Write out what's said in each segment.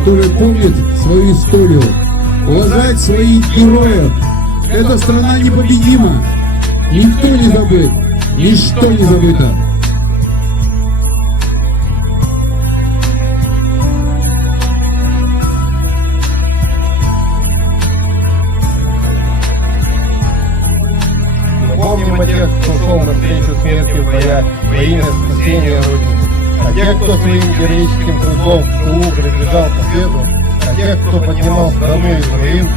который помнит свою историю, уважает своих героев. Эта страна непобедима. Никто не забыт, ничто не забыто. Помним о тех, кто шел навстречу смерти в боях во имя спасения Родины, о тех, кто своим героическим трудом в тылу приближал победу, о тех, кто поднимал страну из руин.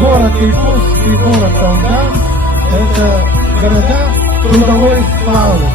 Город Иркутск и город Талган – это города трудовой славы.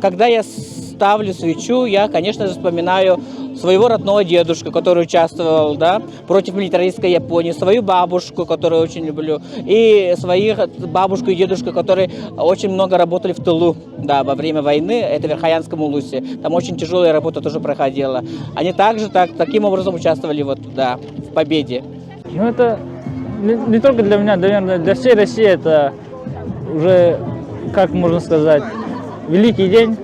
Когда я ставлю свечу, я, конечно же, вспоминаю своего родного дедушку, который участвовал, да, против милитаристской Японии, свою бабушку, которую очень люблю, и своих бабушку и дедушку, которые очень много работали в тылу, да, во время войны, это в Верхоянском Улусе. Там очень тяжелая работа тоже проходила. Они также таким образом участвовали вот, да, в победе. Ну, это не только для меня, наверное, для всей России это уже, как можно сказать, великий день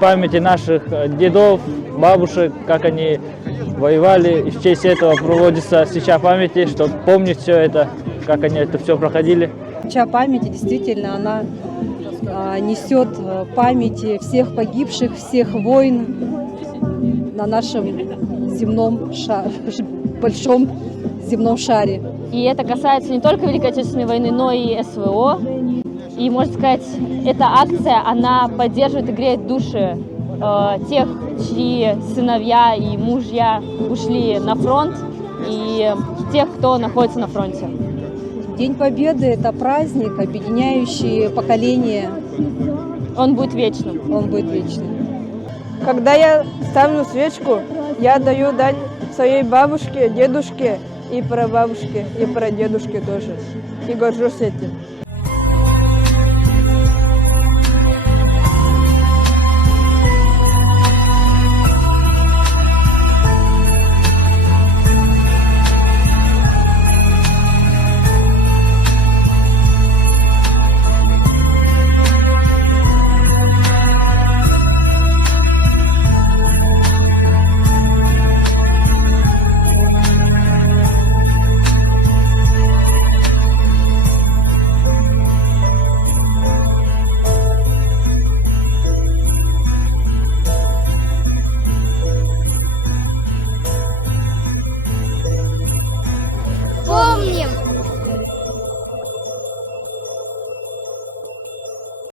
памяти наших дедов, бабушек, как они воевали. И в честь этого проводится свеча памяти, чтобы помнить все это, как они это все проходили. Свеча памяти действительно она несет памяти всех погибших, всех войн на нашем большом земном шаре. И это касается не только Великой Отечественной войны, но и СВО. И, можно сказать, эта акция, она поддерживает и греет души тех, чьи сыновья и мужья ушли на фронт, и тех, кто находится на фронте. День Победы – это праздник, объединяющий поколения. Он будет вечным. Он будет вечным. Когда я ставлю свечку, я даю дань своей бабушке, дедушке и прабабушке, и прадедушке тоже. И горжусь этим.